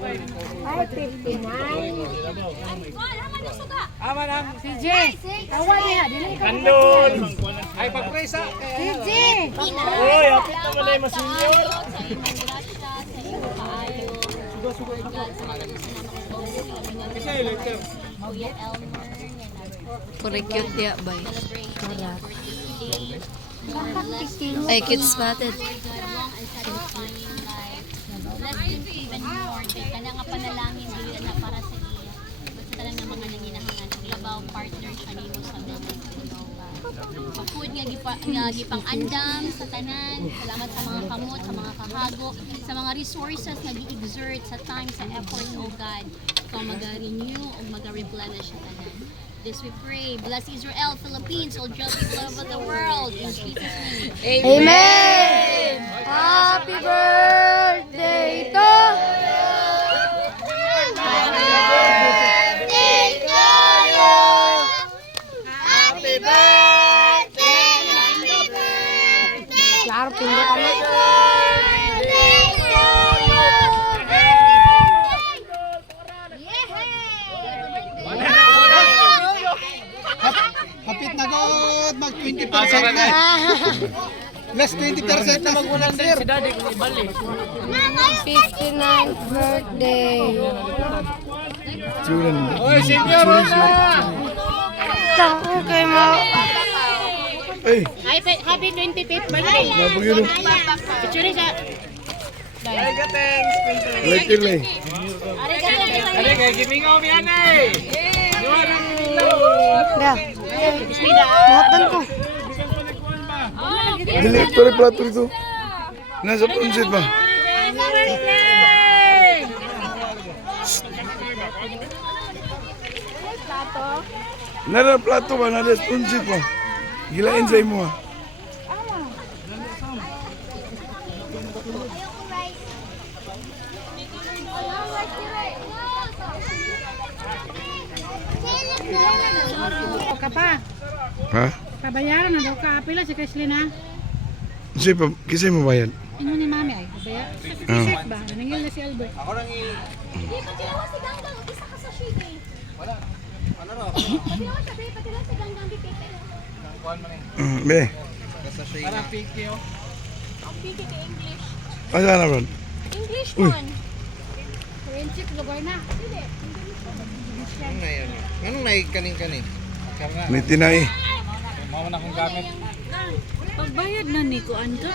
Ay, 59. Si J. Awal niya. Andun! Ay, pagpresa! Si J. Uy, apit naman na yung masenyor! Isa yung letter. Pure cute dia, bay. Ay, cute spotted. Even more, kaya nga panalangin dili na para sa iya. Basta talaga ng mga nanginahangan, labaw partner siya nimo sa business. Food nga gipang andam sa tanan. Salamat sa mga kamot, sa mga kahago, sa mga resources nga gi-exert sa time, sa effort, oh God. Ikaw maga-renew o maga-replenish sa tanan. This we pray. Bless Israel, Philippines, all just people of the world. In Jesus' name. Amen. Happy birthday to Happy birthday to you. Happy birthday. Happy birthday. Klaro, pindot kami. Kapit na god, mag 20% na. Less 20% na magulang sir. Si daddy ko ibali. 59th birthday. Uy, senyor! Tako kay mo. Happy 25th birthday. Picture siya. Ay, gateng! Ari, kaya gimingaw mi anay! Da. Buhatan ko. Dili, pare plato ito. Nasa punsit ba? Nada plato ba? Nada punsit ba? Gilain sa imo ha. Ka pa. Ha? Kabayaran na daw ka. Apila si Kreslina. Kasi pa, kasi mo bayad. Ino ni mami ay. Kabaya. T-shirt ba? Naningil na si Albert. Di pa ginawa si Ganggang, isa ka sa shade eh. Wala. Ano ro? Ginawa siya, babe, pati lang si Ganggang Bikete. Be, Para piki oh. Ang Bikete English. asa na ron? English Uy. one. Friendship lugar na. Dili. Anong naikaning-kaning? May tinay. Mama na akong gamit. Pagbayad na ni Kuan ka.